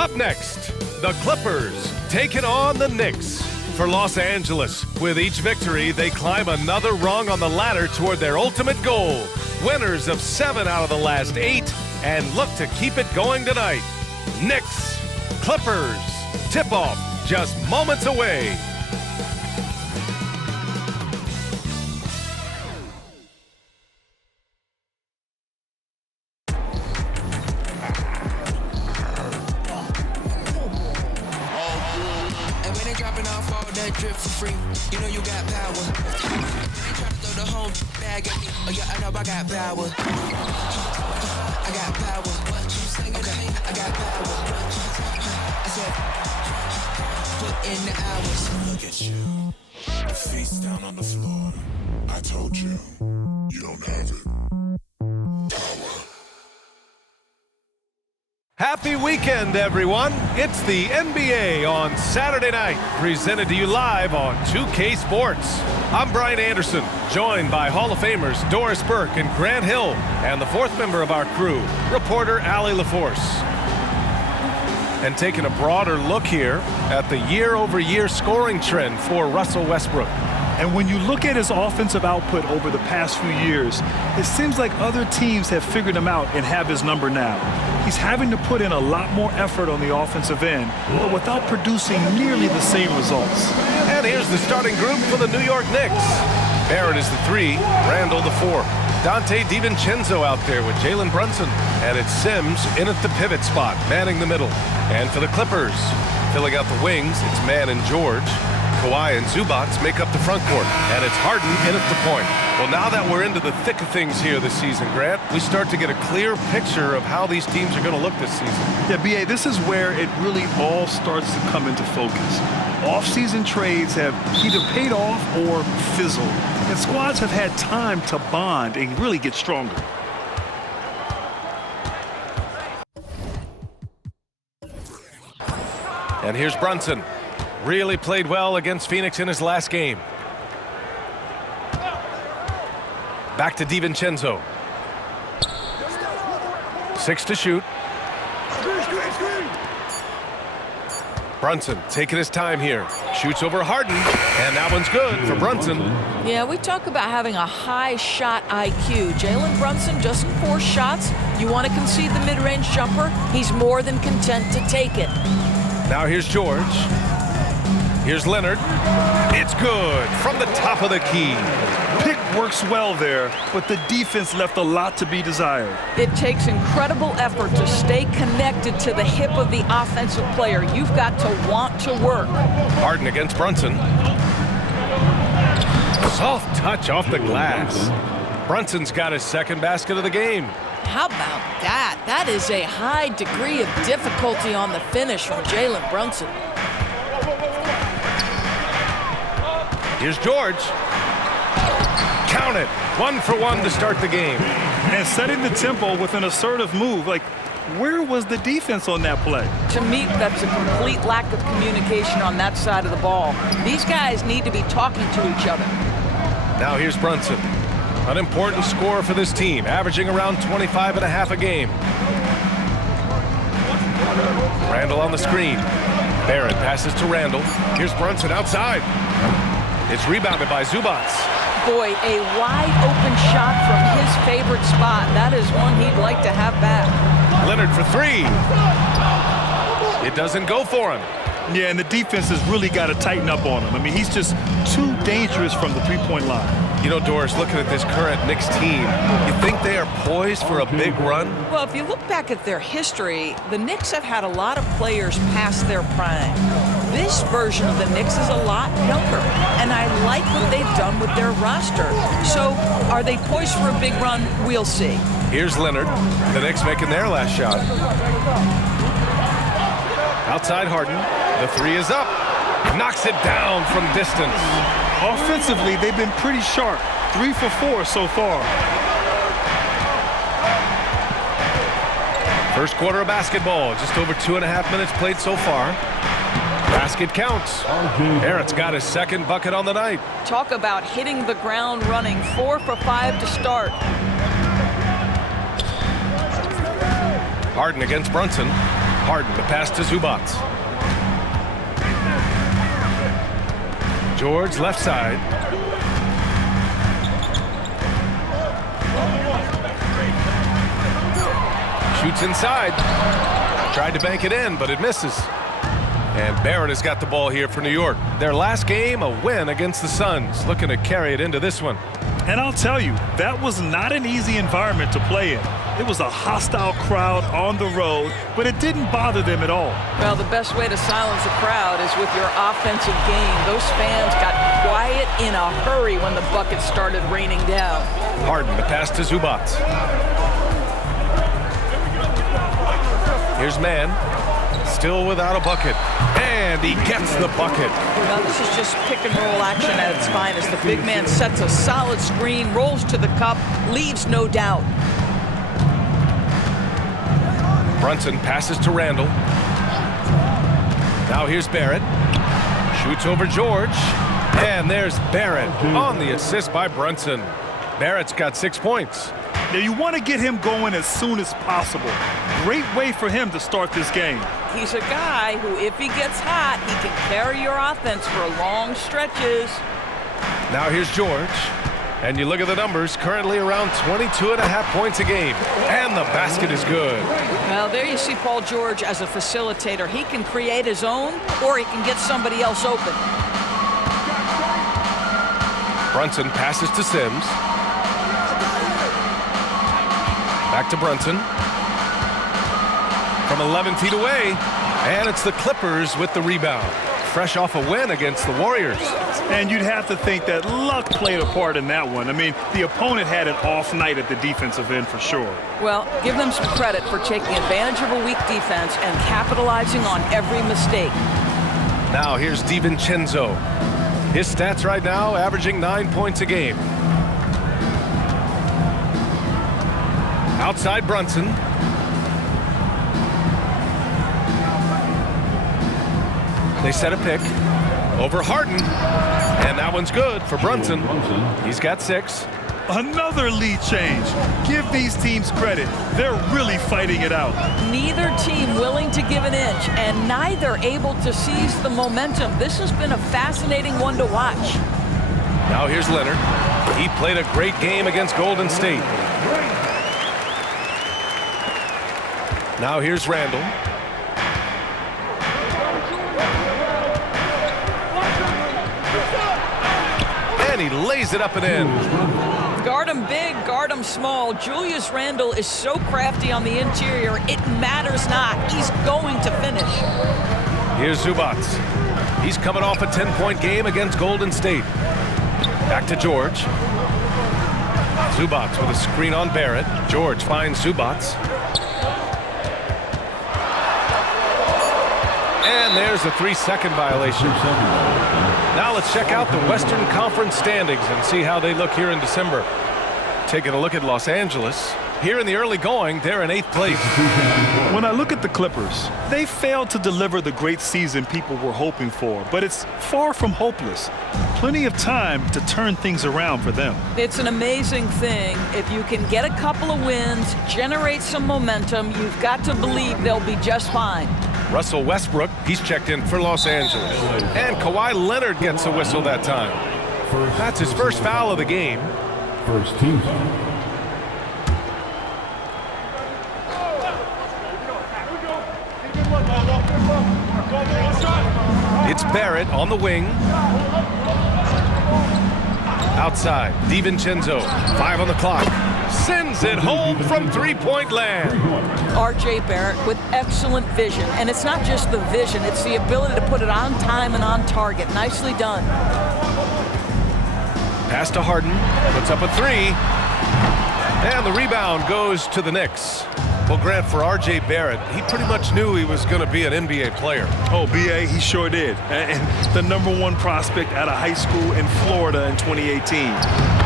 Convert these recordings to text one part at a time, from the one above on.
Up next, the Clippers taking on the Knicks. For Los Angeles, with each victory, they climb another rung on the ladder toward their ultimate goal. Winners of 7 out of the last 8 and look to keep it going tonight. Knicks, Clippers, tip-off just moments away. Drip for free, you know you got power. Ain't trying to throw the whole bag at me. Oh yeah, I know I got power. I got power. Okay, I got power. I said, put in the hours. Look at you, face down on the floor. I told you, you don't have it. Happy weekend, everyone. It's the NBA on Saturday night, presented to you live on 2K Sports. I'm Brian Anderson, joined by Hall of Famers Doris Burke and Grant Hill, and the fourth member of our crew, reporter Allie LaForce. And taking a broader look here at the year-over-year scoring trend for Russell Westbrook. And when you look at his offensive output over the past few years, it seems like other teams have figured him out and have his number now. He's having to put in a lot more effort on the offensive end, but without producing nearly the same results. And here's the starting group for the New York Knicks. Barrett is the 3, Randall the 4. Dante DiVincenzo out there with Jalen Brunson. And it's Sims in at the pivot spot, manning the middle. And for the Clippers, filling out the wings, it's Mann and George. Kawhi and Zubac make up the front court, and it's Harden in at the point. Well, now that we're into the thick of things here this season, Grant, we start to get a clear picture of how these teams are going to look this season. Yeah, B.A., this is where it really all starts to come into focus. Off-season trades have either paid off or fizzled, and squads have had time to bond and really get stronger. And here's Brunson. Really played well against Phoenix in his last game. Back to DiVincenzo. 6 to shoot. Brunson taking his time here. Shoots over Harden, and that one's good for Brunson. Yeah, we talk about having a high shot IQ. Jalen Brunson doesn't force shots. You want to concede the mid-range jumper, he's more than content to take it. Now here's George. Here's Leonard. It's good from the top of the key. Pick works well there, but the defense left a lot to be desired. It takes incredible effort to stay connected to the hip of the offensive player. You've got to want to work. Harden against Brunson. Soft touch off the glass. Brunson's got his second basket of the game. How about that? That is a high degree of difficulty on the finish from Jalen Brunson. Here's George. Count it. 1 for 1 to start the game. And setting the tempo with an assertive move. Like, where was the defense on that play? To me, that's a complete lack of communication on that side of the ball. These guys need to be talking to each other. Now here's Brunson. An important scorer for this team, averaging around 25 and a half a game. Randall on the screen. Barrett passes to Randall. Here's Brunson outside. It's rebounded by Zubac. Boy, a wide open shot from his favorite spot. That is one he'd like to have back. Leonard for 3. It doesn't go for him. Yeah, and the defense has really got to tighten up on him. I mean, he's just too dangerous from the three-point line. You know, Doris, looking at this current Knicks team, you think they are poised for a big run? Well, if you look back at their history, the Knicks have had a lot of players past their prime. This version of the Knicks is a lot younger, and I like what they've done with their roster. So, are they poised for a big run? We'll see. Here's Leonard. The Knicks making their last shot. Outside Harden. The 3 is up. Knocks it down from distance. Offensively, they've been pretty sharp. 3 for 4 so far. First quarter of basketball. Just over 2.5 minutes played so far. Basket counts. Barrett's got his second bucket on the night. Talk about hitting the ground running. 4 for 5 to start. Harden against Brunson. Harden, the pass to Zubac. George, left side. Shoots inside. Tried to bank it in, but it misses. And Barrett has got the ball here for New York. Their last game, a win against the Suns. Looking to carry it into this one. And I'll tell you, that was not an easy environment to play in. It was a hostile crowd on the road, but it didn't bother them at all. Well, the best way to silence a crowd is with your offensive game. Those fans got quiet in a hurry when the buckets started raining down. Harden, the pass to Zubac. Here's Mann, still without a bucket, and he gets the bucket. Now this is just pick and roll action at its finest. The big man sets a solid screen, rolls to the cup, leaves no doubt. Brunson passes to Randall. Now here's Barrett. Shoots over George. And there's Barrett on the assist by Brunson. Barrett's got 6 points. Now you want to get him going as soon as possible. Great way for him to start this game. He's a guy who, if he gets hot, he can carry your offense for long stretches. Now here's George. And you look at the numbers, currently around 22.5 points a game. And the basket is good. Well, there you see Paul George as a facilitator. He can create his own, or he can get somebody else open. Brunson passes to Sims. Back to Brunson. From 11 feet away. And it's the Clippers with the rebound. Fresh off a win against the Warriors. And you'd have to think that luck played a part in that one. I mean, the opponent had an off night at the defensive end for sure. Well, give them some credit for taking advantage of a weak defense and capitalizing on every mistake. Now here's DiVincenzo. His stats right now averaging 9 points a game. Outside Brunson. They set a pick over Harden, and that one's good for Brunson. He's got 6. Another lead change. Give these teams credit. They're really fighting it out. Neither team willing to give an inch, and neither able to seize the momentum. This has been a fascinating one to watch. Now here's Leonard. He played a great game against Golden State. Now here's Randall. And he lays it up and in. Guard him big, guard him small. Julius Randle is so crafty on the interior, it matters not. He's going to finish. Here's Zubac. He's coming off a 10-point game against Golden State. Back to George. Zubac with a screen on Barrett. George finds Zubac. And there's a 3-second violation. Now let's check out the Western Conference standings and see how they look here in December. Taking a look at Los Angeles. Here in the early going, they're in 8th place. When I look at the Clippers, they failed to deliver the great season people were hoping for, but it's far from hopeless. Plenty of time to turn things around for them. It's an amazing thing. If you can get a couple of wins, generate some momentum, you've got to believe they'll be just fine. Russell Westbrook, he's checked in for Los Angeles. And Kawhi Leonard gets a whistle that time. That's his first foul of the game. First team. It's Barrett on the wing. Outside, DiVincenzo, 5 on the clock. Sends it home from three-point land. R.J. Barrett with excellent vision. And it's not just the vision, it's the ability to put it on time and on target. Nicely done. Pass to Harden, puts up a 3. And the rebound goes to the Knicks. Well, Grant, for R.J. Barrett, he pretty much knew he was going to be an NBA player. Oh, B.A., he sure did. And the #1 prospect out of high school in Florida in 2018.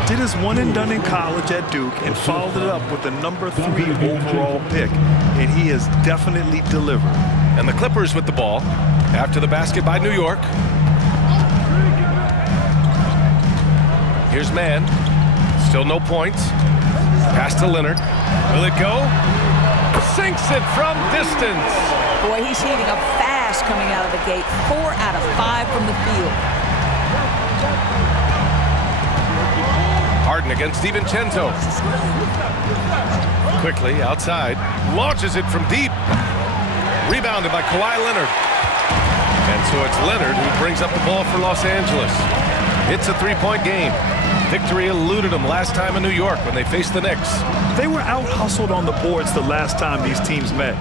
Did his one and done in college at Duke and followed it up with the #3 overall pick. And he has definitely delivered. And the Clippers with the ball after the basket by New York. Here's Mann. Still no points. Pass to Leonard. Will it go? sinks it from distance. Boy, he's heating up fast coming out of the gate. 4 out of 5 from the field. Harden against DiVincenzo. Quickly outside, launches it from deep. Rebounded by Kawhi Leonard. And so it's Leonard who brings up the ball for Los Angeles. It's a three-point game. Victory eluded them last time in New York when they faced the Knicks. They were out-hustled on the boards the last time these teams met.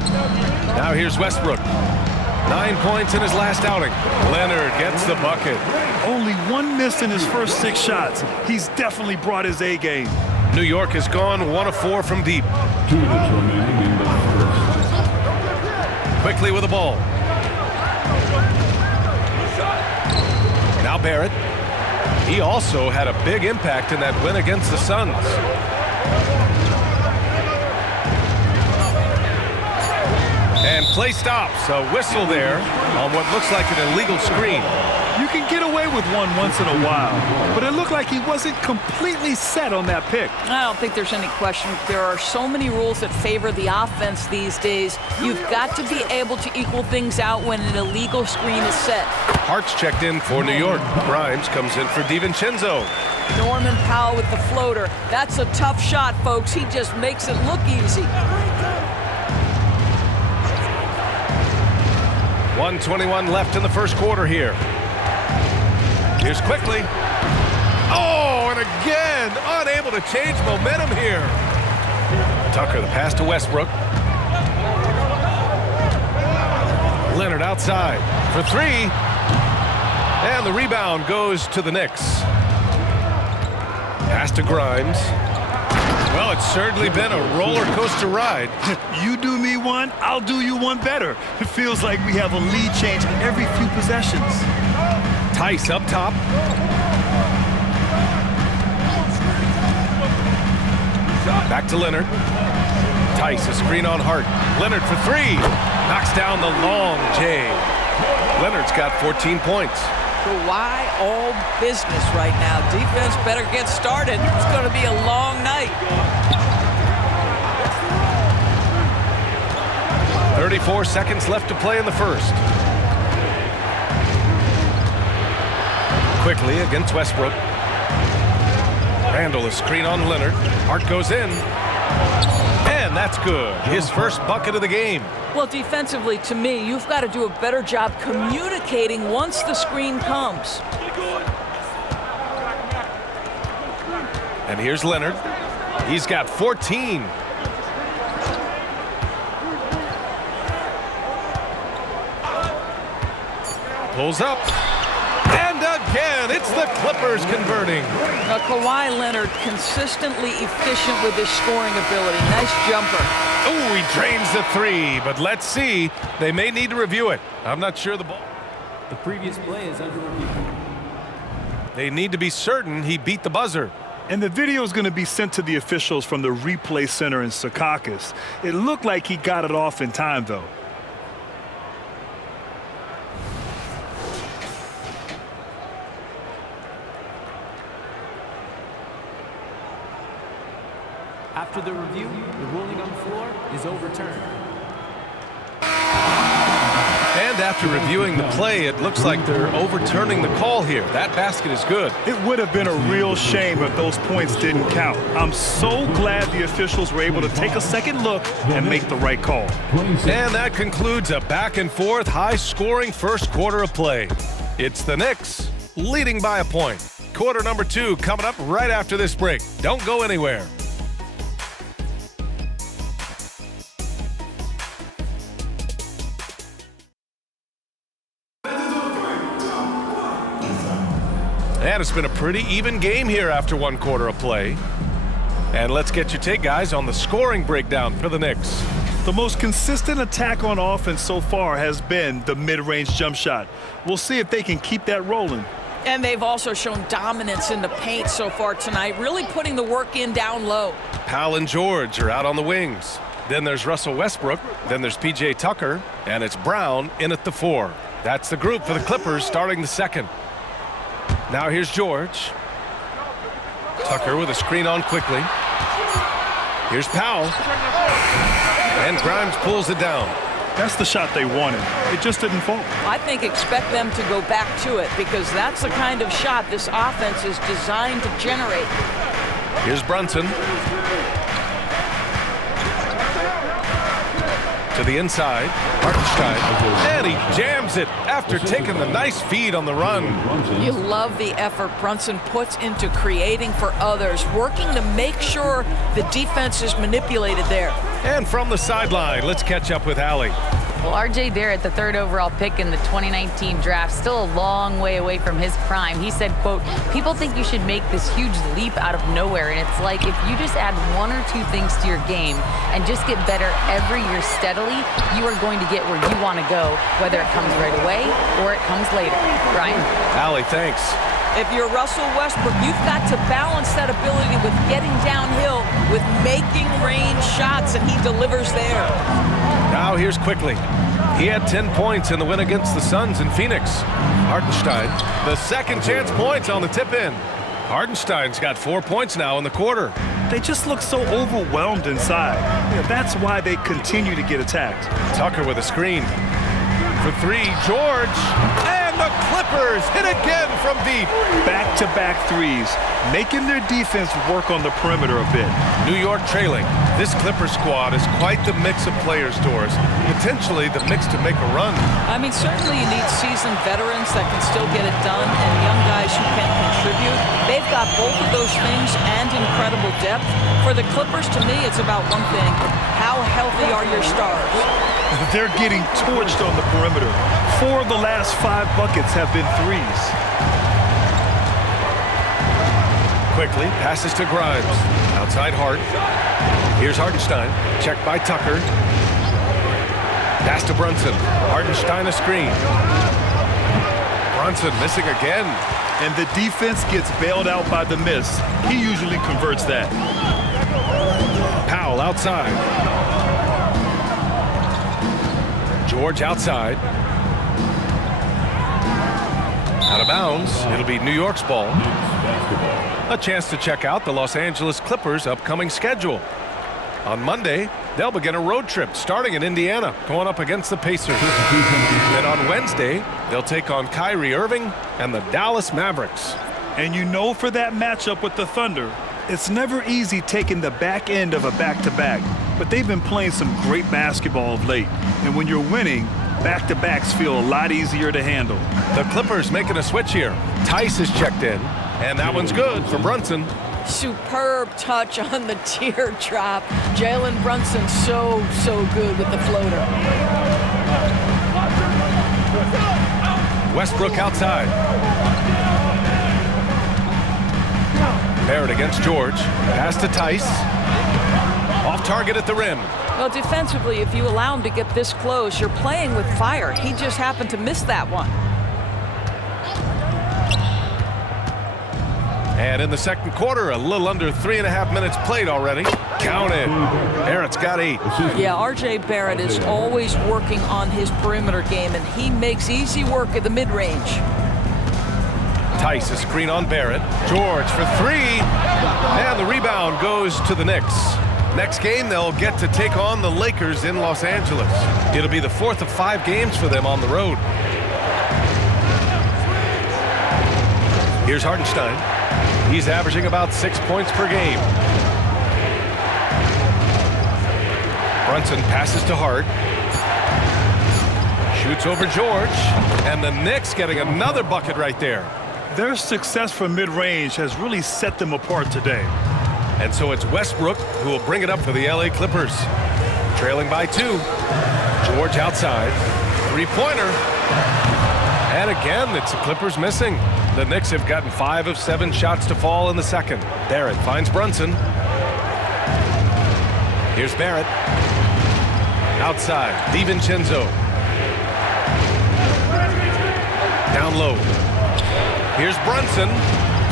Now here's Westbrook. 9 points in his last outing. Leonard gets the bucket. Only 1 miss in his first 6 shots. He's definitely brought his A game. New York has gone 1 of 4 from deep. 2 minutes remaining in the first. Quickly with the ball. Now Barrett. He also had a big impact in that win against the Suns. And play stops. A whistle there on what looks like an illegal screen. You can get away with one once in a while, but it looked like he wasn't completely set on that pick. I don't think there's any question. There are so many rules that favor the offense these days. You've got to be able to equal things out when an illegal screen is set. Hart's checked in for New York. Grimes comes in for DiVincenzo. Norman Powell with the floater. That's a tough shot, folks. He just makes it look easy. 1:21 left in the first quarter here. Here's quickly. Oh, and again, unable to change momentum here. Tucker, the pass to Westbrook. Leonard outside for 3. And the rebound goes to the Knicks. Pass to Grimes. Well, it's certainly been a roller coaster ride. You do me one, I'll do you one better. It feels like we have a lead change every few possessions. Tice up top. Back to Leonard. Tice, a screen on Hart. Leonard for 3. Knocks down the long J. Leonard's got 14 points. Kawhi all business right now. Defense better get started. It's going to be a long night. 34 seconds left to play in the first. Quickly against Westbrook. Randall, a screen on Leonard. Hart goes in. And that's good. His first bucket of the game. Well, defensively, to me, you've got to do a better job communicating once the screen comes. And here's Leonard. He's got 14. Pulls up. And again, it's the Clippers converting. Now, Kawhi Leonard consistently efficient with his scoring ability. Nice jumper. Oh, he drains the 3, but let's see. They may need to review it. I'm not sure the ball. The previous play is under review. They need to be certain he beat the buzzer. And the video is going to be sent to the officials from the replay center in Secaucus. It looked like he got it off in time, though. After the review, the ruling on the floor is overturned. And after reviewing the play, it looks like they're overturning the call here. That basket is good. It would have been a real shame if those points didn't count. I'm so glad the officials were able to take a second look and make the right call. And that concludes a back-and-forth, high-scoring first quarter of play. It's the Knicks leading by a point. Quarter number 2 coming up right after this break. Don't go anywhere. And it's been a pretty even game here after 1 quarter of play. And let's get your take, guys, on the scoring breakdown for the Knicks. The most consistent attack on offense so far has been the mid-range jump shot. We'll see if they can keep that rolling. And they've also shown dominance in the paint so far tonight, really putting the work in down low. Powell and George are out on the wings. Then there's Russell Westbrook. Then there's P.J. Tucker. And it's Brown in at the 4. That's the group for the Clippers starting the second. Now here's George. Tucker with a screen on quickly. Here's Powell. And Grimes pulls it down. That's the shot they wanted. It just didn't fall. I think expect them to go back to it because that's the kind of shot this offense is designed to generate. Here's Brunson. To the inside, Hartenstein, and he jams it after taking the nice feed on the run. You love the effort Brunson puts into creating for others, working to make sure the defense is manipulated there. And from the sideline, let's catch up with Allie. Well, R.J. Barrett, the third overall pick in the 2019 draft, still a long way away from his prime. He said, quote, people think you should make this huge leap out of nowhere. And it's like if you just add one or two things to your game and just get better every year steadily, you are going to get where you want to go, whether it comes right away or it comes later. Ryan? Allie, thanks. If you're Russell Westbrook, you've got to balance that ability with getting downhill, with making range shots, and he delivers there. Now here's Quickly. He had 10 points in the win against the Suns in Phoenix. Hartenstein, the second chance points on the tip-in. Hartenstein's got 4 points now in the quarter. They just look so overwhelmed inside. That's why they continue to get attacked. Tucker with a screen. For three, George. And the Clippers hit again from deep. Back-to-back threes, making their defense work on the perimeter a bit. New York trailing. This Clipper squad is quite the mix of players, Doris. Potentially the mix to make a run. I mean, certainly you need seasoned veterans that can still get it done and young guys who can contribute. They've got both of those things and incredible depth. For the Clippers, to me, it's about one thing. How healthy are your stars? They're getting torched on the perimeter. 4 of the last 5 buckets have been threes. Quickly passes to Grimes. Outside Hart. Here's Hartenstein. Checked by Tucker. Pass to Brunson. Hartenstein a screen. Brunson missing again. And the defense gets bailed out by the miss. He usually converts that. Powell outside. George outside. Out of bounds. It'll be New York's ball. A chance to check out the Los Angeles Clippers' upcoming schedule. On Monday, they'll begin a road trip starting in Indiana, going up against the Pacers. Then on Wednesday, they'll take on Kyrie Irving and the Dallas Mavericks. And you know, for that matchup with the Thunder, it's never easy taking the back end of a back-to-back, but they've been playing some great basketball of late. And when you're winning, back-to-backs feel a lot easier to handle. The Clippers making a switch here. Tice is checked in, and that one's good for Brunson. Superb touch on the teardrop. Jalen Brunson so good with the floater. Westbrook outside. Barrett against George. Pass to Tice. Off target at the rim. Well, defensively, if you allow him to get this close, you're playing with fire. He just happened to miss that one. And in the second quarter, a little under 3.5 minutes played already. Counted. Barrett's got 8. Yeah, R.J. Barrett is always working on his perimeter game, and he makes easy work at the mid-range. Tice, a screen on Barrett. George for 3. And the rebound goes to the Knicks. Next game, they'll get to take on the Lakers in Los Angeles. It'll be the 4th of 5 games for them on the road. Here's Hartenstein. He's averaging about 6 points per game. Brunson passes to Hart. Shoots over George. And the Knicks getting another bucket right there. Their success from mid-range has really set them apart today. And so it's Westbrook who will bring it up for the LA Clippers. Trailing by 2. George outside. 3-pointer. And again, it's the Clippers missing. The Knicks have gotten 5 of 7 shots to fall in the second. Barrett finds Brunson. Here's Barrett. Outside, DiVincenzo. Down low. Here's Brunson.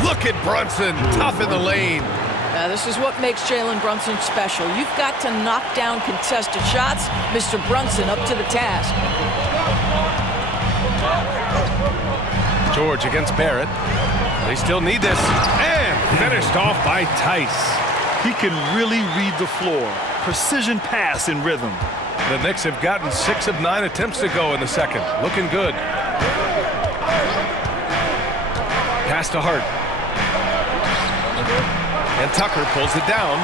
Look at Brunson, tough in the lane. Now, this is what makes Jalen Brunson special. You've got to knock down contested shots. Mr. Brunson up to the task. George against Barrett. They still need this. And finished off by Tice. He can really read the floor. precision pass in rhythm. The Knicks have gotten 6 of 9 attempts to go in the second. Looking good. Pass to Hart. And Tucker pulls it down.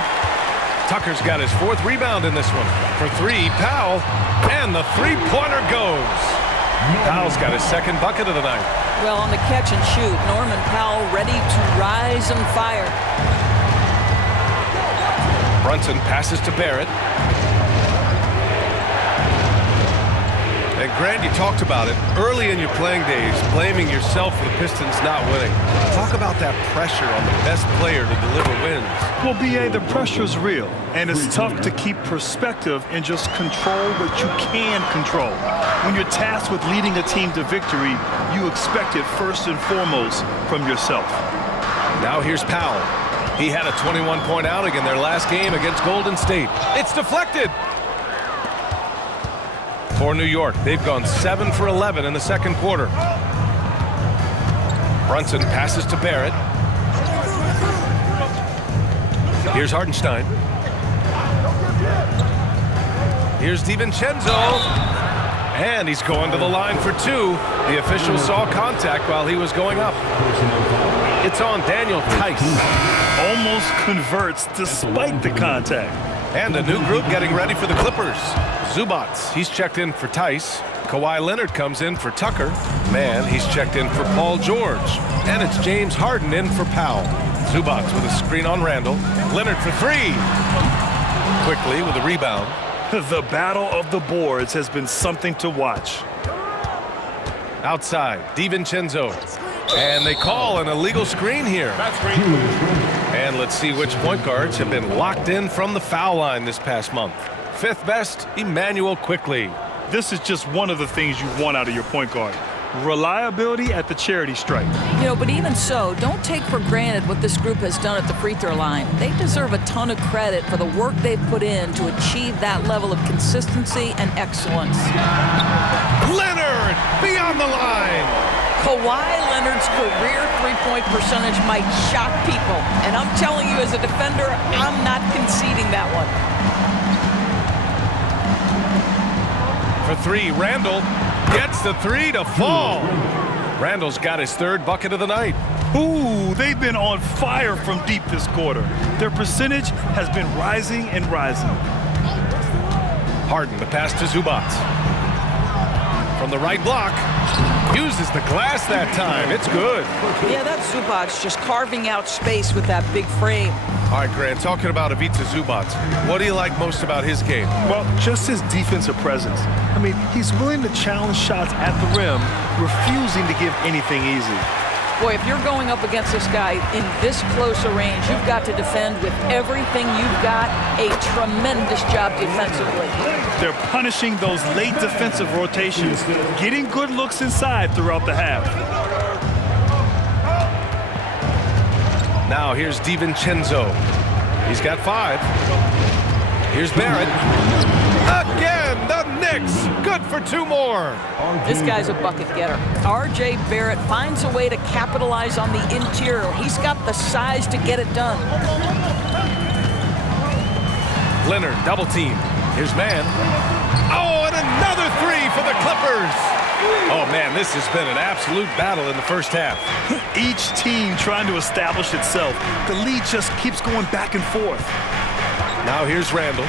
Tucker's got his 4th rebound in this one. For 3, Powell. And the three-pointer goes. Powell's got his 2nd bucket of the night. Well, on the catch and shoot, Norman Powell ready to rise and fire. Brunson passes to Barrett. And Grant, you talked about it early in your playing days, blaming yourself for the Pistons not winning. Talk about that pressure on the best player to deliver wins. Well, B.A., the pressure's real, and it's tough to keep perspective and just control what you can control. When you're tasked with leading a team to victory, you expect it first and foremost from yourself. Now here's Powell. He had a 21-point outing in their last game against Golden State. It's deflected. For New York, they've gone 7 for 11 in the second quarter. Brunson passes to Barrett. Here's Hartenstein. Here's DiVincenzo. And he's going to the line for 2. The official saw contact while he was going up. It's on Daniel Tice. Almost converts despite the contact. And a new group getting ready for the Clippers. Zubats, he's checked in for Tice. Kawhi Leonard comes in for Tucker. Mann, he's checked in for Paul George. And it's James Harden in for Powell. Zubats with a screen on Randall. Leonard for 3. Quickly with a rebound. The battle of the boards has been something to watch. Outside, DiVincenzo. And they call an illegal screen here. And let's see which point guards have been locked in from the foul line this past month. 5th best, Emmanuel Quickley. This is just one of the things you want out of your point guard. Reliability at the charity stripe. You know, but even so, don't take for granted what this group has done at the free throw line. They deserve a ton of credit for the work they've put in to achieve that level of consistency and excellence. Leonard beyond the line. Kawhi Leonard's career three-point percentage might shock people. And I'm telling you, as a defender, I'm not conceding that one. For 3, Randall gets the 3 to fall. Randall's got his 3rd bucket of the night. Ooh, they've been on fire from deep this quarter. Their percentage has been rising and rising. Harden, the pass to Zubats. From the right block, uses the glass that time. It's good. Yeah, that's Zubats just carving out space with that big frame. All right, Grant, talking about Ivica Zubats, what do you like most about his game? Well, just his defensive presence. I mean, he's willing to challenge shots at the rim, refusing to give anything easy. Boy, if you're going up against this guy in this close a range, you've got to defend with everything you've got. A tremendous job defensively. They're punishing those late defensive rotations, getting good looks inside throughout the half. Now here's DiVincenzo. He's got 5. Here's Barrett. Again, the Knicks. Good for 2 more. This guy's a bucket getter. R.J. Barrett finds a way to capitalize on the interior. He's got the size to get it done. Leonard, double team. Here's Mann. Oh, and another 3 for the Clippers. Oh, man, this has been an absolute battle in the first half. Each team trying to establish itself. The lead just keeps going back and forth. Now here's Randall.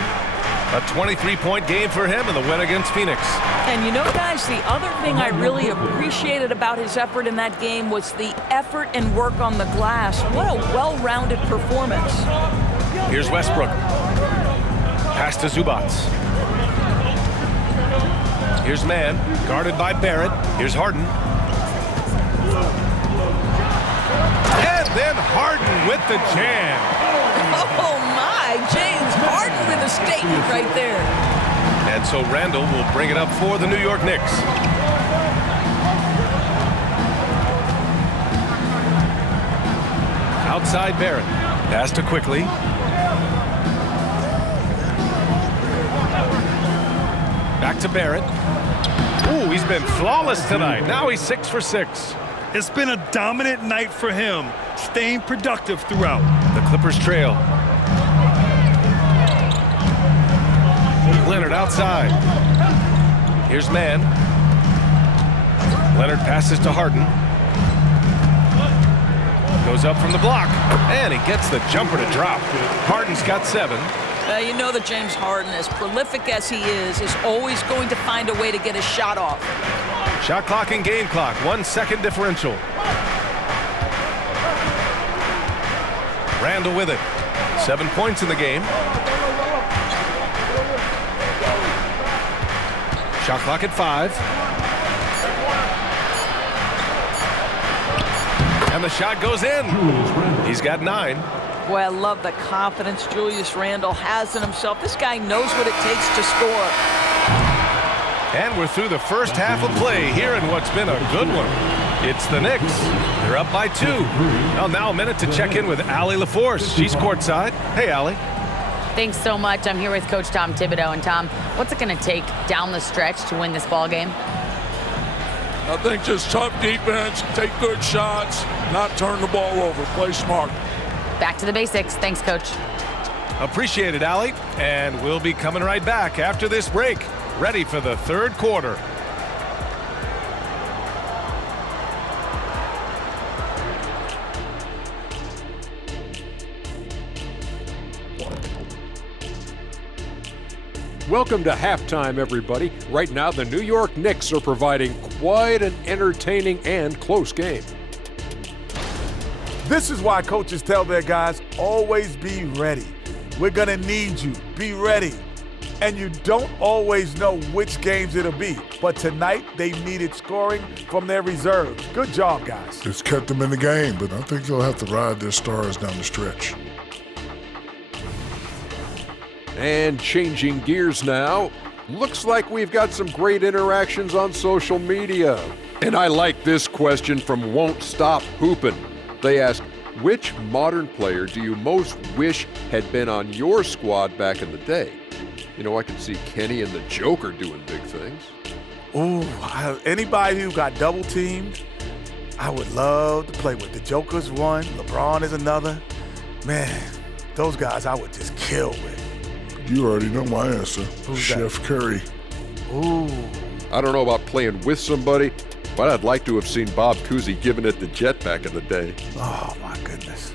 A 23-point game for him in the win against Phoenix. And you know, guys, the other thing I really appreciated about his effort in that game was the effort and work on the glass. What a well-rounded performance. Here's Westbrook. Pass to Zubats. Here's Mann, guarded by Barrett. Here's Harden. And then Harden with the jam. Oh, my. James Harden with a statement right there. And so Randall will bring it up for the New York Knicks. Outside Barrett. Pass to Quickley. Back to Barrett. Ooh, he's been flawless tonight. Now he's 6 for 6. It's been a dominant night for him, staying productive throughout. The Clippers trail. Leonard outside. Here's Mann. Leonard passes to Harden. Goes up from the block, and he gets the jumper to drop. Harden's got 7. You know that James Harden, as prolific as he is always going to find a way to get his shot off. Shot clock and game clock, 1 second differential. Randall with it. 7 points in the game. Shot clock at 5. And the shot goes in. He's got 9. Boy, I love the confidence Julius Randle has in himself. This guy knows what it takes to score. And we're through the first half of play here in what's been a good one. It's the Knicks. They're up by 2. Well, now a minute to check in with Allie LaForce. She's courtside. Hey, Allie. Thanks so much. I'm here with Coach Tom Thibodeau. And Tom, what's it going to take down the stretch to win this ball game? I think just tough defense, take good shots, not turn the ball over, play smart. Back to the basics. Thanks, Coach. Appreciate it, Allie. And we'll be coming right back after this break. Ready for the third quarter. Welcome to halftime, everybody. Right now, the New York Knicks are providing quite an entertaining and close game. This is why coaches tell their guys, always be ready. We're gonna need you. Be ready. And you don't always know which games it'll be, but tonight they needed scoring from their reserves. Good job, guys. It's kept them in the game, but I think they'll have to ride their stars down the stretch. And changing gears now, looks like we've got some great interactions on social media. And I like this question from Won't Stop Hoopin'. They ask, which modern player do you most wish had been on your squad back in the day? You know, I can see Kenny and the Joker doing big things. Ooh, anybody who got double teamed, I would love to play with. The Joker's one, LeBron is another. Man, those guys I would just kill with. You already know my answer. Who's Chef that? Curry. Ooh. I don't know about playing with somebody, but I'd like to have seen Bob Cousy giving it the Jet back in the day. Oh, my goodness.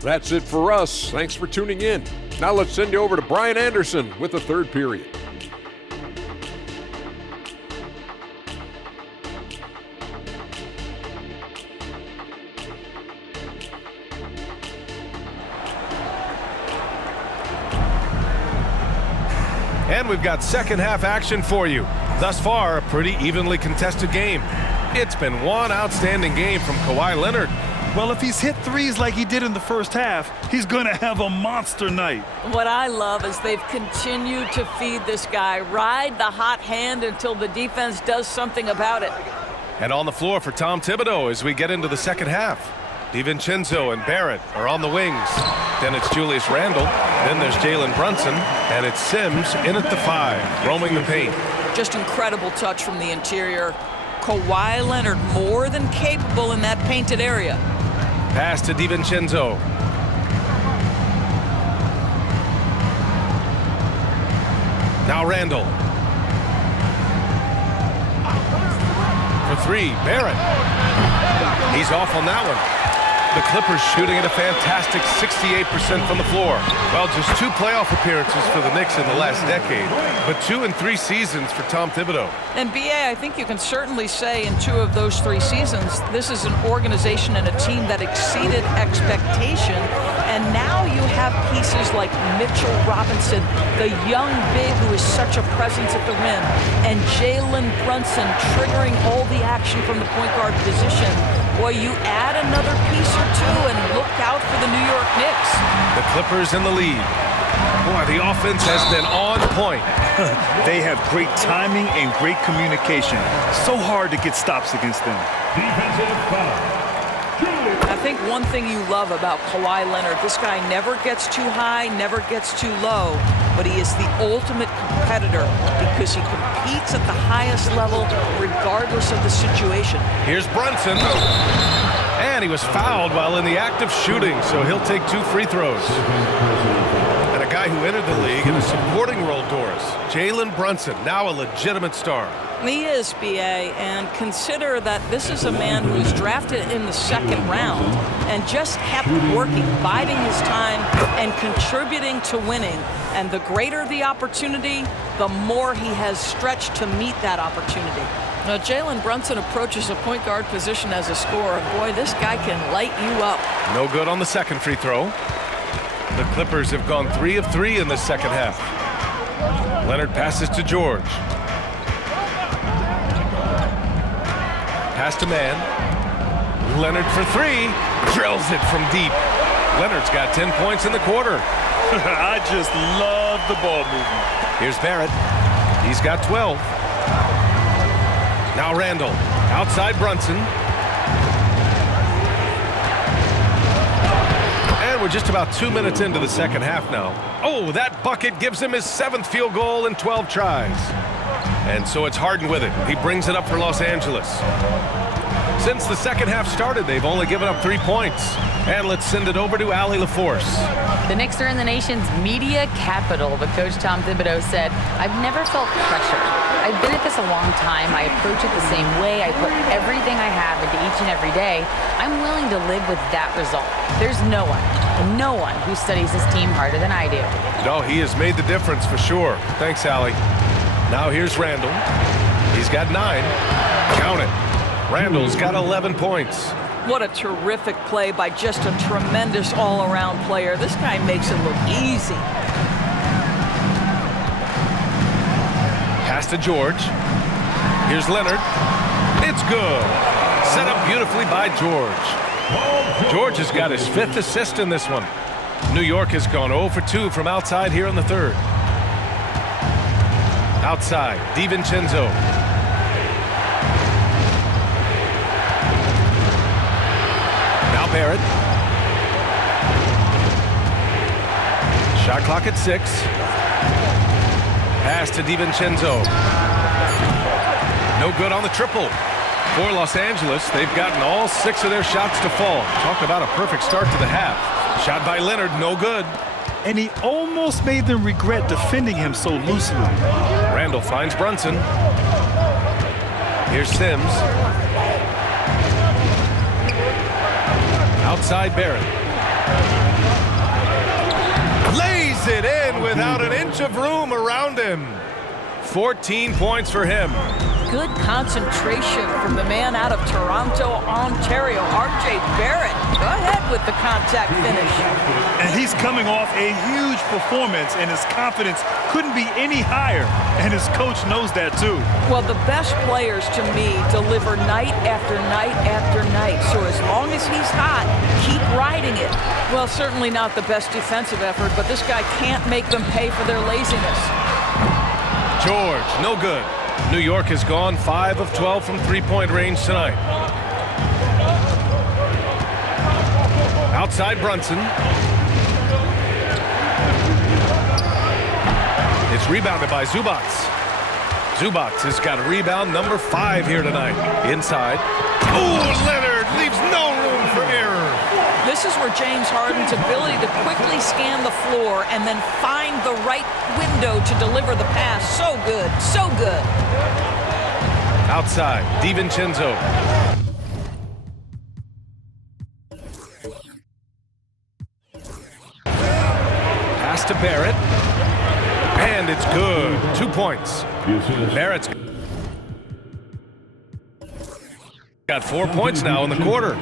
That's it for us. Thanks for tuning in. Now let's send you over to Brian Anderson with the third period. And we've got second half action for you. Thus far, a pretty evenly contested game. It's been one outstanding game from Kawhi Leonard. Well, if he's hit threes like he did in the first half, he's going to have a monster night. What I love is they've continued to feed this guy, ride the hot hand until the defense does something about it. And on the floor for Tom Thibodeau as we get into the second half. DiVincenzo and Barrett are on the wings. Then it's Julius Randle. Then there's Jalen Brunson. And it's Sims in at the 5, roaming the paint. Just incredible touch from the interior. Kawhi Leonard more than capable in that painted area. Pass to DiVincenzo. Now Randle. For 3, Barrett. He's off on that one. The Clippers shooting at a fantastic 68% from the floor. Well, just 2 playoff appearances for the Knicks in the last decade, but 2 in 3 seasons for Tom Thibodeau. And B.A., I think you can certainly say in 2 of those 3 seasons, this is an organization and a team that exceeded expectation. And now you have pieces like Mitchell Robinson, the young big who is such a presence at the rim, and Jalen Brunson triggering all the action from the point guard position. Boy, you add another piece or 2 and look out for the New York Knicks. The Clippers in the lead. Boy, the offense has been on point. They have great timing and great communication. So hard to get stops against them. I think one thing you love about Kawhi Leonard, this guy never gets too high, never gets too low, but he is the ultimate competitor because he competes at the highest level regardless of the situation. Here's Brunson. And he was fouled while in the act of shooting, so he'll take 2 free throws. And a guy who entered the league in a supporting role, Doris. Jalen Brunson, now a legitimate star. He is, B.A., and consider that this is a man who was drafted in the second round and just kept working, biding his time and contributing to winning. And the greater the opportunity, the more he has stretched to meet that opportunity. Now, Jalen Brunson approaches a point guard position as a scorer. Boy, this guy can light you up. No good on the second free throw. The Clippers have gone 3 of 3 in the second half. Leonard passes to George. Pass to man. Leonard for 3. Drills it from deep. Leonard's got 10 points in the quarter. I just love the ball movement. Here's Barrett. He's got 12. Now Randall. Outside Brunson. And we're just about 2 minutes into the second half now. Oh, that bucket gives him his 7th field goal in 12 tries. And so it's Harden with it. He brings it up for Los Angeles. Since the second half started, they've only given up 3 points. And let's send it over to Allie LaForce. The Knicks are in the nation's media capital, but Coach Tom Thibodeau said, "I've never felt pressure. I've been at this a long time. I approach it the same way. I put everything I have into each and every day. I'm willing to live with that result. There's no one who studies this team harder than I do." No, he has made the difference for sure. Thanks, Allie. Now here's Randall. He's got 9. Count it. Randall's got 11 points. What a terrific play by just a tremendous all-around player. This guy makes it look easy. Pass to George. Here's Leonard. It's good. Set up beautifully by George. George has got his 5th assist in this one. New York has gone 0 for 2 from outside here in the third. Outside, DiVincenzo. Now Barrett. Shot clock at 6. Pass to DiVincenzo. No good on the triple. For Los Angeles, they've gotten all 6 of their shots to fall. Talk about a perfect start to the half. Shot by Leonard, no good. And he almost made them regret defending him so loosely. Randall finds Brunson. Here's Sims. Outside Barrett. Lays it in without an inch of room around him. 14 points for him. Good concentration from the man out of Toronto, Ontario, R.J. Barrett. Go ahead with the contact finish. And he's coming off a huge performance, and his confidence couldn't be any higher. And his coach knows that, too. Well, the best players, to me, deliver night after night after night. So as long as he's hot, keep riding it. Well, certainly not the best defensive effort, but this guy can't make them pay for their laziness. George, no good. New York has gone 5 of 12 from three-point range tonight. Outside Brunson. It's rebounded by Zubac. Zubac has got rebound number 5 here tonight. Inside. Oh, Leonard leaves no room for error. This is where James Harden's ability to quickly scan the floor and then find the right window to deliver the pass. So good, so good. Outside, DiVincenzo. Pass to Barrett. And it's good. 2 points. Barrett's got 4 points now in the quarter.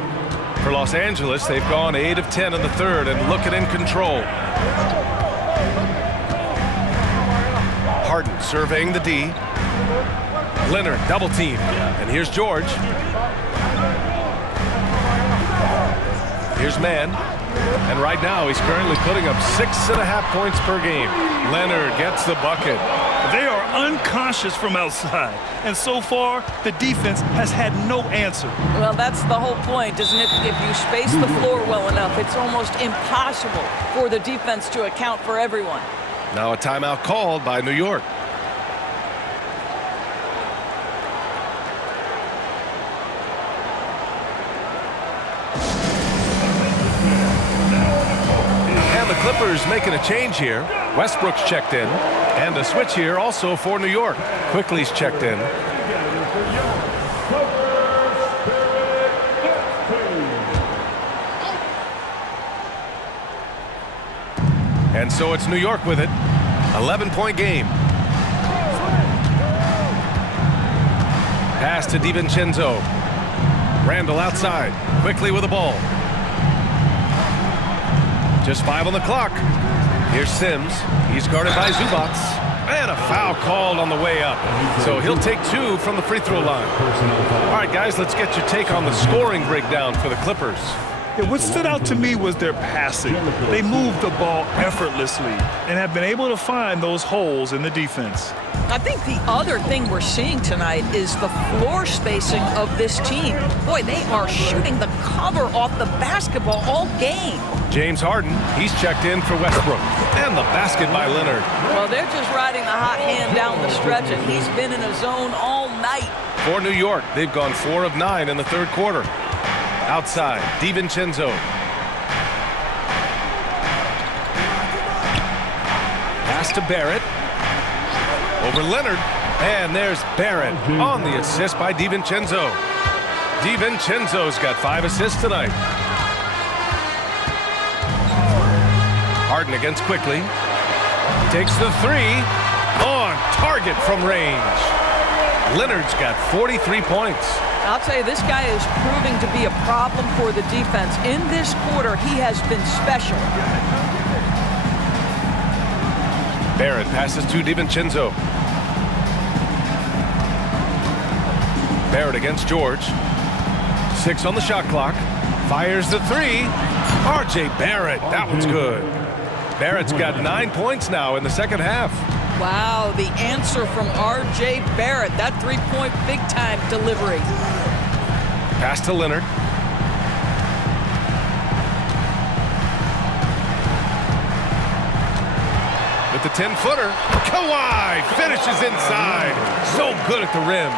For Los Angeles, they've gone 8 of 10 in the third and looking in control. Harden surveying the D. Leonard double team. And here's George. Here's Mann. And right now he's currently putting up 6.5 points per game. Leonard gets the bucket. They are unconscious from outside. And so far, the defense has had no answer. Well, that's the whole point, isn't it? If you space the floor well enough, it's almost impossible for the defense to account for everyone. Now a timeout called by New York. And the Clippers making a change here. Westbrook's checked in. And a switch here also for New York. Quickly's checked in. And so it's New York with it. 11-point game. Pass to DiVincenzo. Randall outside. Quickly with the ball. Just 5 on the clock. Here's Sims. He's guarded by Zubats. And a foul called on the way up. So he'll take 2 from the free throw line. All right, guys, let's get your take on the scoring breakdown for the Clippers. Yeah, what stood out to me was their passing. They moved the ball effortlessly and have been able to find those holes in the defense. I think the other thing we're seeing tonight is the floor spacing of this team. Boy, they are shooting the cover off the basketball all game. James Harden, he's checked in for Westbrook. And the basket by Leonard. Well, they're just riding the hot hand down the stretch, and he's been in a zone all night. For New York, they've gone 4 of 9 in the third quarter. Outside, DiVincenzo. Pass to Barrett. Over Leonard. And there's Barrett on the assist by DiVincenzo. DiVincenzo's got 5 assists tonight. Harden against Quickly. Takes the 3. On target from range. Leonard's got 43 points. I'll tell you, this guy is proving to be a problem for the defense. In this quarter, he has been special. Barrett passes to DiVincenzo. Barrett against George. 6 on the shot clock. Fires the 3. R.J. Barrett, that one's good. Barrett's got 9 points now in the second half. Wow, the answer from R.J. Barrett. That three-point big-time delivery. Pass to Leonard. With the 10-footer, Kawhi finishes inside. So good at the rim.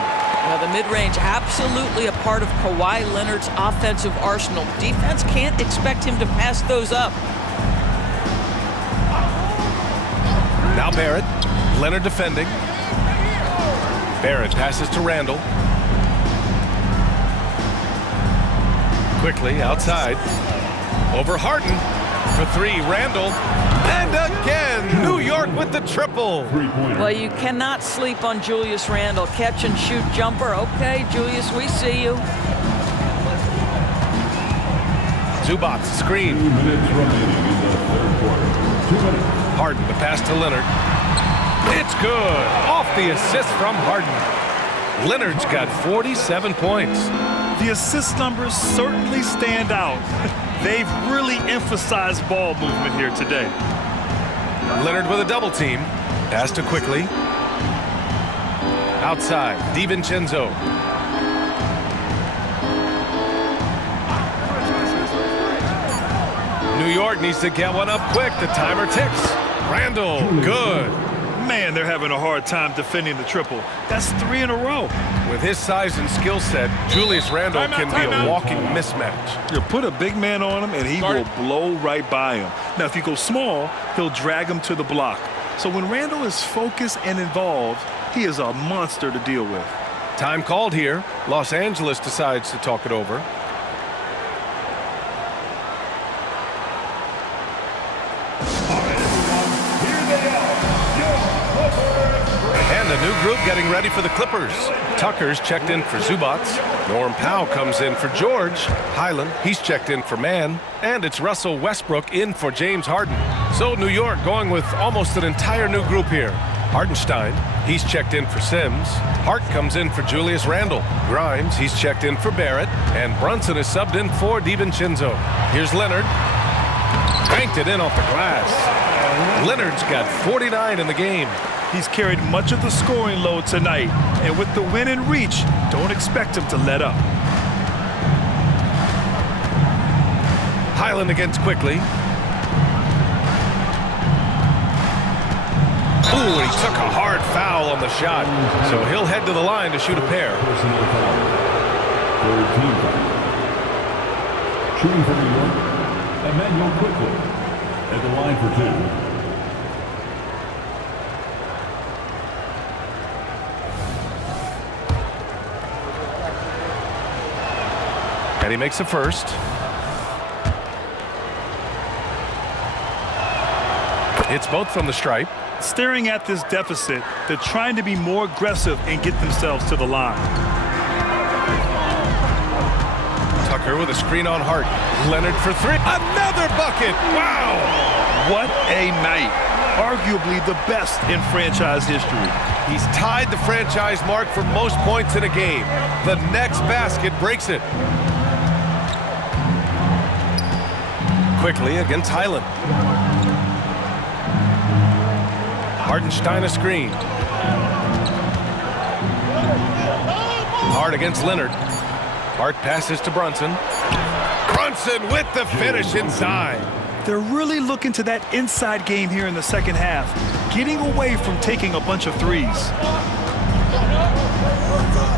Well, the mid-range absolutely a part of Kawhi Leonard's offensive arsenal. Defense can't expect him to pass those up. Now Barrett. Leonard defending. Barrett passes to Randall. Quickly outside. Over Harden. For 3, Randall. And again, New York with the triple. Well, you cannot sleep on Julius Randle. Catch and shoot jumper. Okay, Julius, we see you. Zubats screen. 2 minutes remaining in the third quarter. 2 minutes. Harden, the pass to Leonard. It's good. Off the assist from Harden. Leonard's got 47 points. The assist numbers certainly stand out. They've really emphasized ball movement here today. Leonard with a double team. Pass to Quickly. Outside, DiVincenzo. New York needs to get one up quick. The timer ticks. Randall, good. Man, they're having a hard time defending the triple. That's 3 in a row. With his size and skill set, Julius Randle can be a walking mismatch. You put a big man on him, and he will blow right by him. Now, if you go small, he'll drag him to the block. So when Randle is focused and involved, he is a monster to deal with. Time called here. Los Angeles decides to talk it over. And a new group getting ready for the Clippers. Tucker's checked in for Zubats. Norm Powell comes in for George. Highland, he's checked in for Mann. And it's Russell Westbrook in for James Harden. So New York going with almost an entire new group here. Hartenstein, he's checked in for Sims. Hart comes in for Julius Randle. Grimes, he's checked in for Barrett. And Brunson is subbed in for DiVincenzo. Here's Leonard. Banked it in off the glass. Leonard's got 49 in the game. He's carried much of the scoring load tonight, and with the win in reach, don't expect him to let up. Highland against Quickly. Ooh, he took a hard foul on the shot, so he'll head to the line to shoot a pair. Personal foul. Third team foul. Shooting for New York, Emmanuel Quickly at the line for 2. And he makes a first. It's both from the stripe. Staring at this deficit, they're trying to be more aggressive and get themselves to the line. Tucker with a screen on Hart. Leonard for three. Another bucket. Wow. What a night. Arguably the best in franchise history. He's tied the franchise mark for most points in a game. The next basket breaks it. Quickly against Highland. Hartenstein a screen. Hart against Leonard. Hart passes to Brunson. Brunson with the finish inside. They're really looking to that inside game here in the second half, getting away from taking a bunch of threes.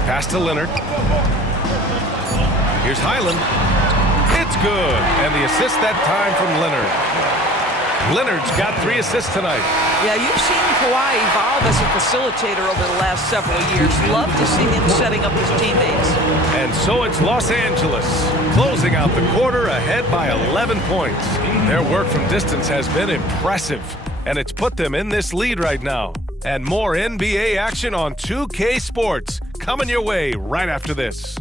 Pass to Leonard. Here's Highland. It's good. And the assist that time from Leonard. Leonard's got 3 assists tonight. Yeah, you've seen Kawhi evolve as a facilitator over the last several years. Love to see him setting up his teammates. And so it's Los Angeles closing out the quarter ahead by 11 points. Their work from distance has been impressive, and it's put them in this lead right now. And more NBA action on 2K Sports coming your way right after this.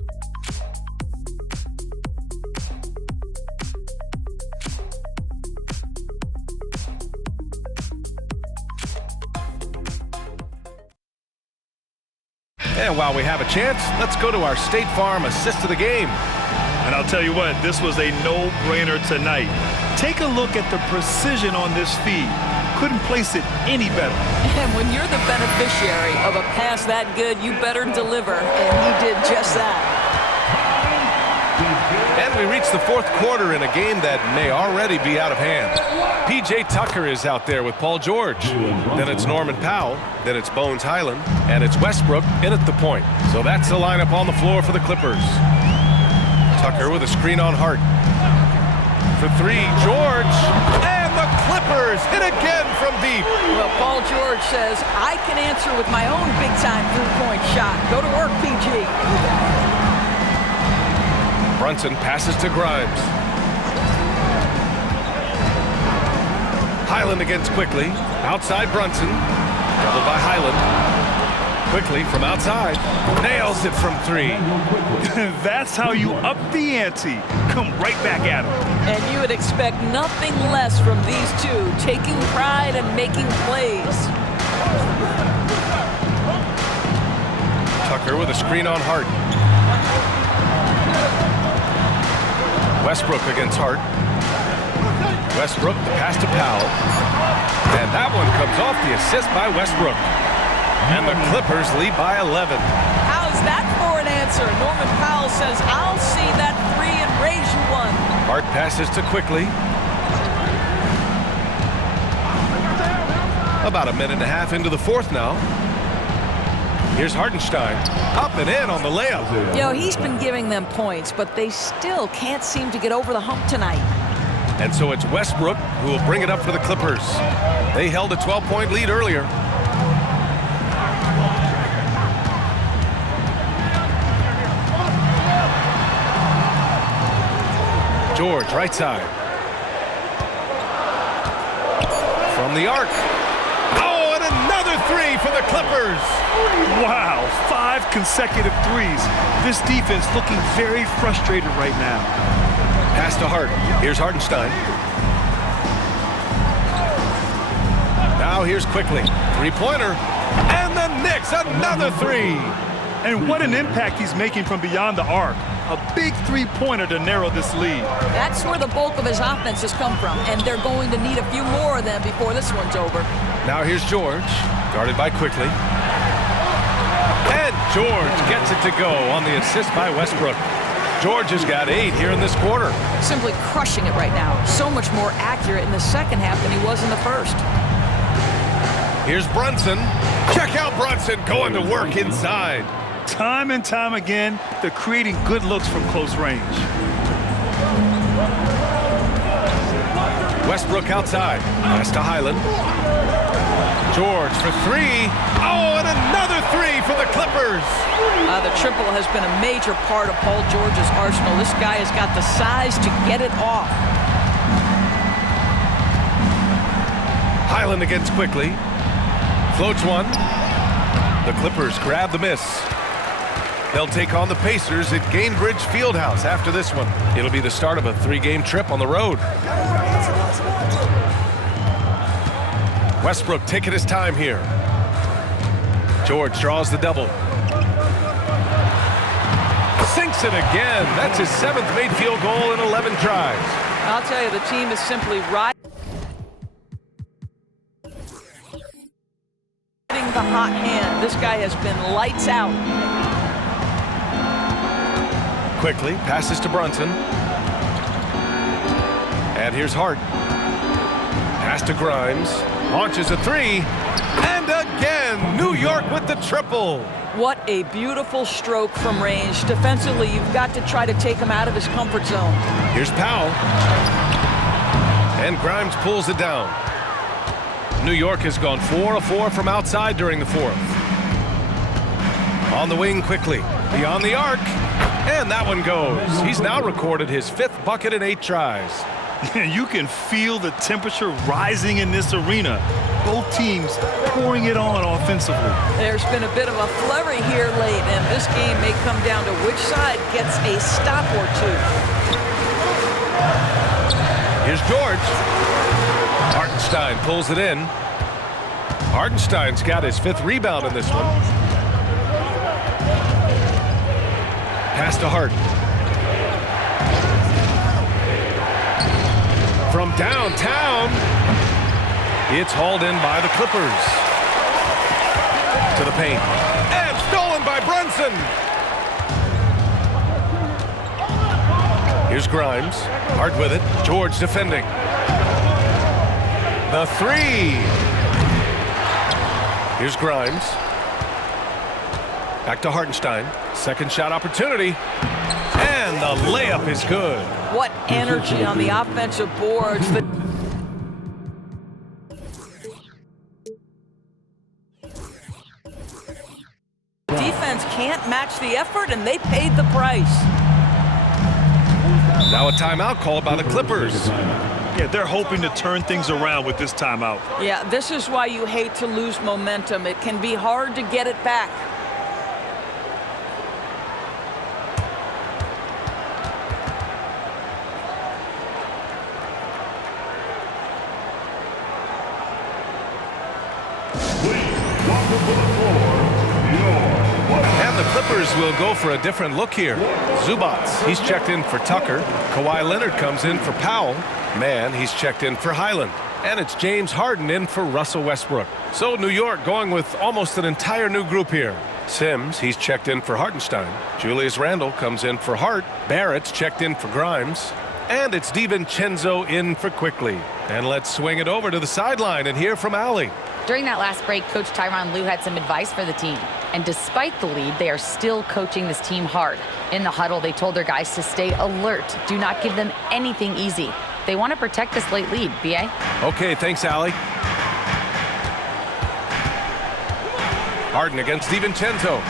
And while we have a chance, let's go to our State Farm assist of the game. And I'll tell you what, this was a no-brainer tonight. Take a look at the precision on this feed. Couldn't place it any better. And when you're the beneficiary of a pass that good, you better deliver. And he did just that. And we reach the fourth quarter in a game that may already be out of hand. P.J. Tucker is out there with Paul George. Then it's Norman Powell. Then it's Bones Highland. And it's Westbrook in at the point. So that's the lineup on the floor for the Clippers. Tucker with a screen on Hart. For 3, George. And the Clippers hit again from deep. Well, Paul George says, I can answer with my own big-time three-point shot. Go to work, PG. Brunson passes to Grimes. Highland against Quickly. Outside Brunson. Doubled by Highland. Quickly from outside. Nails it from 3. That's how you up the ante. Come right back at him. And you would expect nothing less from these two, taking pride and making plays. Tucker with a screen on Hart. Westbrook against Hart. Westbrook, the pass to Powell. And that one comes off the assist by Westbrook. And the Clippers lead by 11. How's that for an answer? Norman Powell says, I'll see that 3 and raise you one. Hart passes to Quickly. About a minute and a half into the fourth now. Here's Hartenstein. Up and in on the layup. You know, he's been giving them points, but they still can't seem to get over the hump tonight. And so it's Westbrook who will bring it up for the Clippers. They held a 12-point lead earlier. George, right side. From the arc. Oh, and another 3 for the Clippers. Wow, 5 consecutive threes. This defense looking very frustrated right now. Pass to Hart. Here's Hartenstein. Now here's Quickly. 3-pointer. And the Knicks, another 3. And what an impact he's making from beyond the arc. A big 3-pointer to narrow this lead. That's where the bulk of his offense has come from, and they're going to need a few more of them before this one's over. Now here's George, guarded by Quickly. And George gets it to go on the assist by Westbrook. George has got 8 here in this quarter. Simply crushing it right now. So much more accurate in the second half than he was in the first. Here's Brunson. Check out Brunson going to work inside. Time and time again, they're creating good looks from close range. Westbrook outside. Pass to Highland. George for 3. Oh, and another 3 for the Clippers. The triple has been a major part of Paul George's arsenal. This guy has got the size to get it off. Highland against Quickly. Floats one. The Clippers grab the miss. They'll take on the Pacers at Gainbridge Fieldhouse after this one. It'll be the start of a 3-game trip on the road. Westbrook taking his time here. George draws the double. Sinks it again. That's his 7th made field goal in 11 tries. I'll tell you, the team is simply riding the hot hand. This guy has been lights out. Quickly passes to Brunson. And here's Hart. Pass to Grimes. Launches a 3. And again, New York with the triple. What a beautiful stroke from range. Defensively, you've got to try to take him out of his comfort zone. Here's Powell. And Grimes pulls it down. New York has gone 4 of 4 from outside during the 4th. On the wing quickly. Beyond the arc. And that one goes. He's now recorded his 5th bucket in 8 tries. You can feel the temperature rising in this arena. Both teams pouring it on offensively. There's been a bit of a flurry here late, and this game may come down to which side gets a stop or two. Here's George. Hartenstein pulls it in. Hartenstein's got his 5th rebound in this one. Pass to Hart. From downtown, it's hauled in by the Clippers. To the paint. And stolen by Brunson. Here's Grimes. Hart with it. George defending. The 3. Here's Grimes. Back to Hartenstein. Second shot opportunity. And the layup is good. What energy on the offensive boards. Defense can't match the effort, and they paid the price. Now a timeout called by the Clippers. Yeah, they're hoping to turn things around with this timeout. Yeah, this is why you hate to lose momentum. It can be hard to get it back. And the Clippers will go for a different look here. Zubats, he's checked in for Tucker. Kawhi Leonard comes in for Powell. Mann, he's checked in for Highland. And it's James Harden in for Russell Westbrook. So New York going with almost an entire new group here. Sims, he's checked in for Hartenstein. Julius Randle comes in for Hart. Barrett's checked in for Grimes. And it's DiVincenzo in for Quickly. And let's swing it over to the sideline and hear from Allie. During that last break, Coach Tyronn Lue had some advice for the team. And despite the lead, they are still coaching this team hard. In the huddle, they told their guys to stay alert. Do not give them anything easy. They want to protect this late lead, B.A. Okay, thanks, Allie. Harden against DiVincenzo.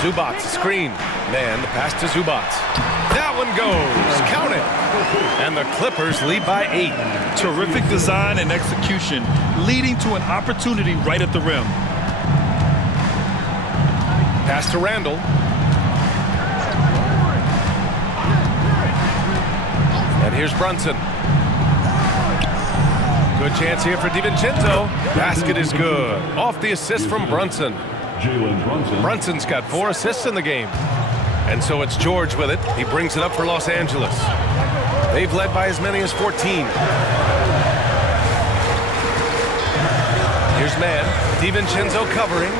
Zubats, screen. Man, the pass to Zubats. That one goes. Count it. And the Clippers lead by 8. Terrific design and execution, leading to an opportunity right at the rim. Pass to Randle. And here's Brunson. Good chance here for DiVincenzo. Basket is good. Off the assist from Brunson. Jalen Brunson. Brunson's got 4 assists in the game. And so it's George with it. He brings it up for Los Angeles. They've led by as many as 14. Here's Mann. DiVincenzo covering.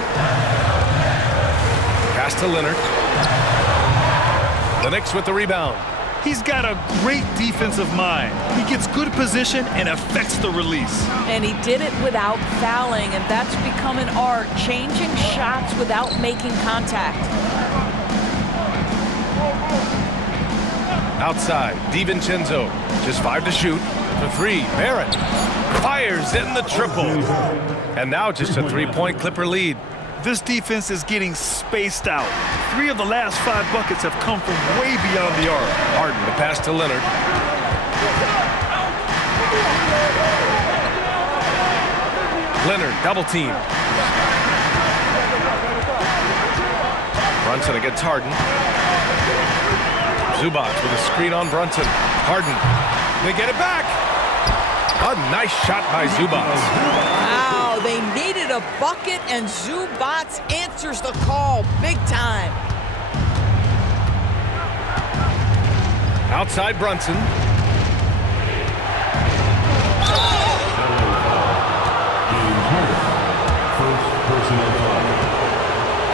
Pass to Leonard. The Knicks with the rebound. He's got a great defensive mind. He gets good position and affects the release. And he did it without fouling, and that's become an art, changing shots without making contact. Outside, DiVincenzo. Just 5 to shoot. For 3, Barrett. Fires in the triple. And now just a 3-point Clipper lead. This defense is getting spaced out. 3 of the last 5 buckets have come from way beyond the arc. Harden to pass to Leonard. Leonard, double team. Brunson against Harden. Zubac with a screen on Brunson. Harden, they get it back. A nice shot by Zubac. Wow, they needed a bucket, and Zubac answers the call big time. Outside Brunson. James Harden. First personal foul.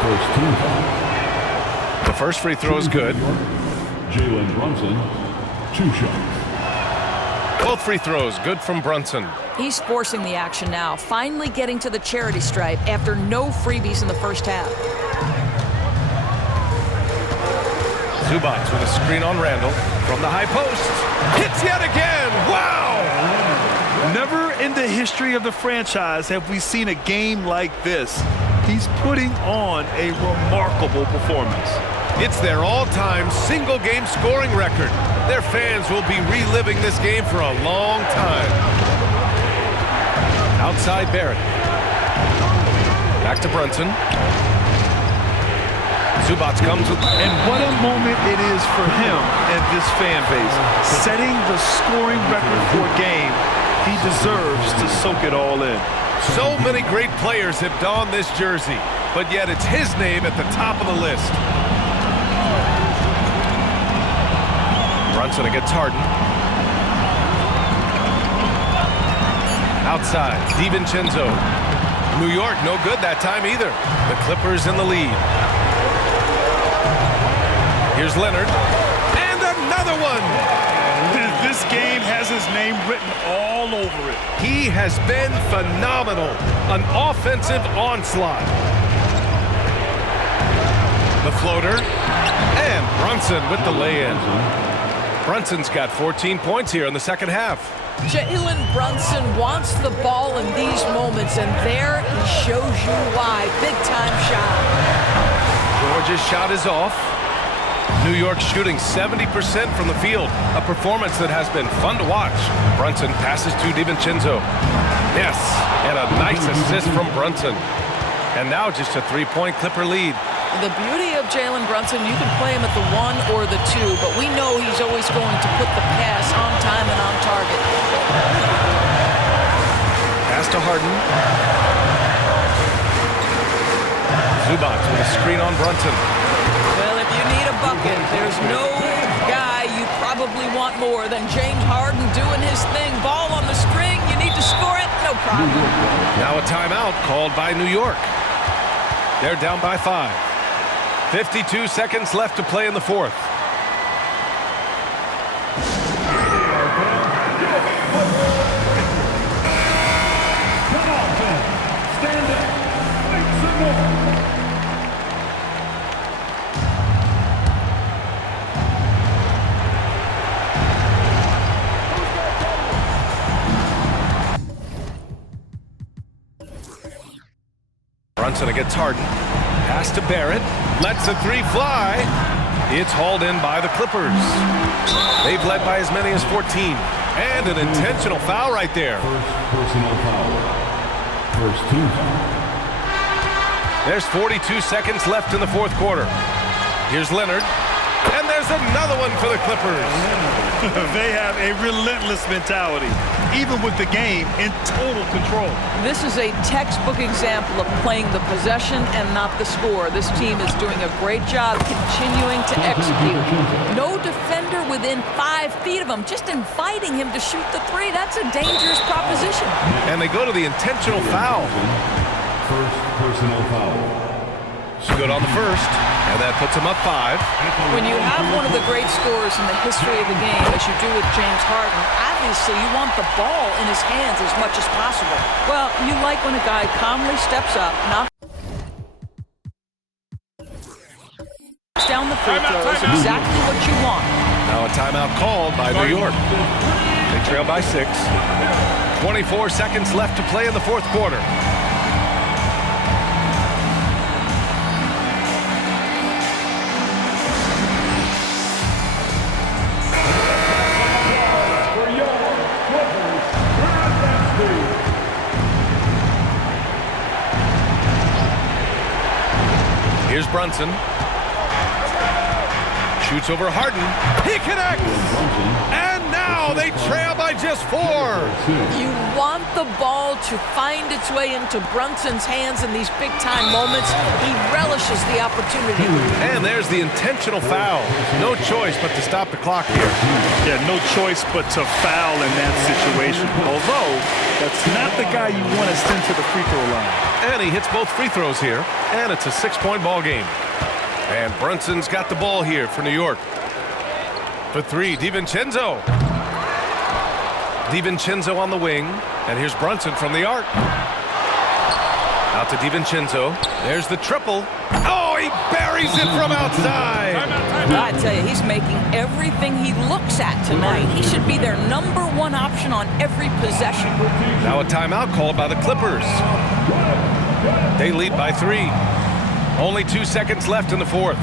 First team foul. The first free throw is good. Jalen Brunson, 2 shots. Both free throws good from Brunson. He's forcing the action now, finally getting to the charity stripe after no freebies in the first half. Zubac with a screen on Randall from the high post. Hits yet again. Wow! Never in the history of the franchise have we seen a game like this. He's putting on a remarkable performance. It's their all-time single-game scoring record. Their fans will be reliving this game for a long time. Outside Barrett. Back to Brunson. Zubac comes with... And what a moment it is for him and this fan base. Setting the scoring record for a game, he deserves to soak it all in. So many great players have donned this jersey, but yet it's his name at the top of the list. Brunson against Harden. Outside, DiVincenzo. New York, no good that time either. The Clippers in the lead. Here's Leonard. And another one! This game has his name written all over it. He has been phenomenal. An offensive onslaught. The floater. And Brunson with the lay-in. Brunson's got 14 points here in the second half. Jalen Brunson wants the ball in these moments, and there he shows you why. Big-time shot. Georgia's shot is off. New York shooting 70% from the field, a performance that has been fun to watch. Brunson passes to DiVincenzo. Yes, and a nice assist from Brunson. And now just a 3-point Clipper lead. The beauty of Jalen Brunson, you can play him at the 1 or the 2, but we know he's always going to put the pass on time and on target. Pass to Harden. Zubac with a screen on Brunson. Well, if you need a bucket, there's no guy you probably want more than James Harden doing his thing. Ball on the string, you need to score it, no problem. Now a timeout called by New York. They're down by 5. 52 seconds left to play in the fourth. Stand up. Make some more. Brunson against Harden. Pass to Barrett. Lets a 3 fly. It's hauled in by the Clippers. They've led by as many as 14. And an intentional foul right there. First personal foul. First team foul. There's 42 seconds left in the fourth quarter. Here's Leonard. And there's another one for the Clippers. They have a relentless mentality, even with the game in total control. This is a textbook example of playing the possession and not the score. This team is doing a great job continuing to execute. No defender within 5 feet of him, just inviting him to shoot the 3. That's a dangerous proposition. And they go to the intentional foul. First personal foul. Good on the first, and that puts him up 5. When you have one of the great scorers in the history of the game, as you do with James Harden, obviously you want the ball in his hands as much as possible. Well, you like when a guy calmly steps up, knocks down the free throw is exactly what you want. Now a timeout called by New York. They trail by 6. 24 seconds left to play in the fourth quarter. Here's Brunson. Shoots over Harden. He connects! And now they trail by just 4. You want the ball to find its way into Brunson's hands in these big-time moments. He relishes the opportunity. And there's the intentional foul. No choice but to stop the clock here. Yeah, no choice but to foul in that situation. Although, that's not the guy you want to send to the free throw line. And he hits both free throws here, and it's a 6-point ball game. And Brunson's got the ball here for New York. For 3, DiVincenzo. DiVincenzo on the wing, and here's Brunson from the arc. Out to DiVincenzo. There's the triple. Oh, he buries it from outside. I tell you, he's making everything he looks at tonight. He should be their #1 option on every possession. Now a timeout called by the Clippers. They lead by 3. Only 2 seconds left in the fourth.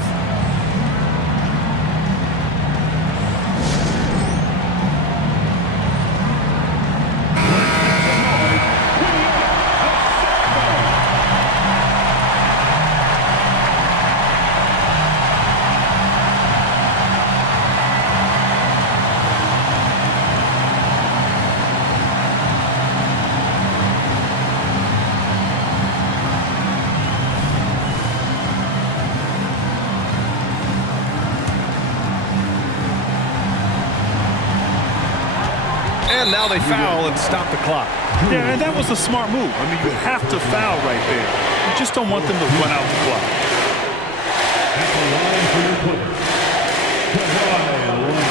And now they foul and stop the clock. Yeah, and that was a smart move. I mean, you have to foul right there. You just don't want them to run out the clock. At the line for your Clippers, Kawhi Leonard.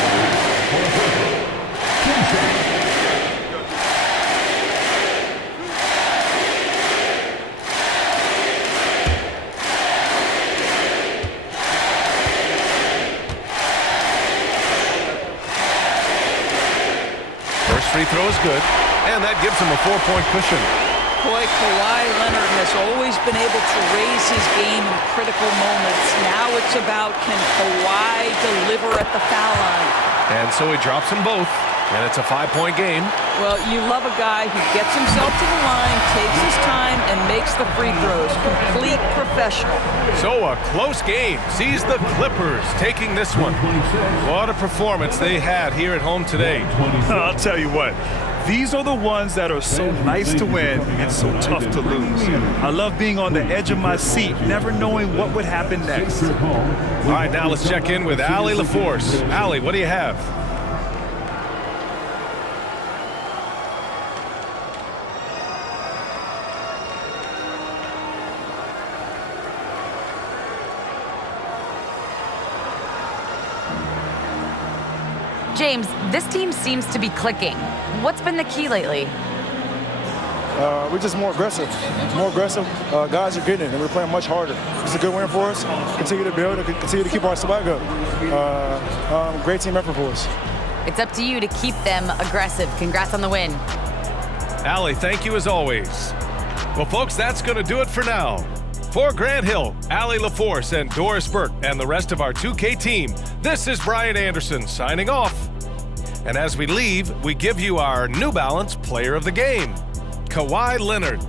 Free throw is good, and that gives him a 4-point cushion. Boy, Kawhi Leonard has always been able to raise his game in critical moments. Now it's about, can Kawhi deliver at the foul line? And so he drops them both, and it's a 5-point game. Well, you love a guy who gets himself to the line, takes his time, and makes the free throws. Complete professional. So a close game sees the Clippers taking this one. What a performance they had here at home today. I'll tell you what. These are the ones that are so nice to win and so tough to lose. I love being on the edge of my seat, never knowing what would happen next. All right, now let's check in with Allie LaForce. Allie, what do you have? James, this team seems to be clicking. What's been the key lately? We're just more aggressive. Guys are getting it, and we're playing much harder. It's a good win for us. Continue to build and continue to keep our swag up. Great team effort for us. It's up to you to keep them aggressive. Congrats on the win. Allie, thank you as always. Well, folks, that's going to do it for now. For Grant Hill, Allie LaForce, and Doris Burke, and the rest of our 2K team, this is Brian Anderson signing off. And as we leave, we give you our New Balance Player of the Game, Kawhi Leonard.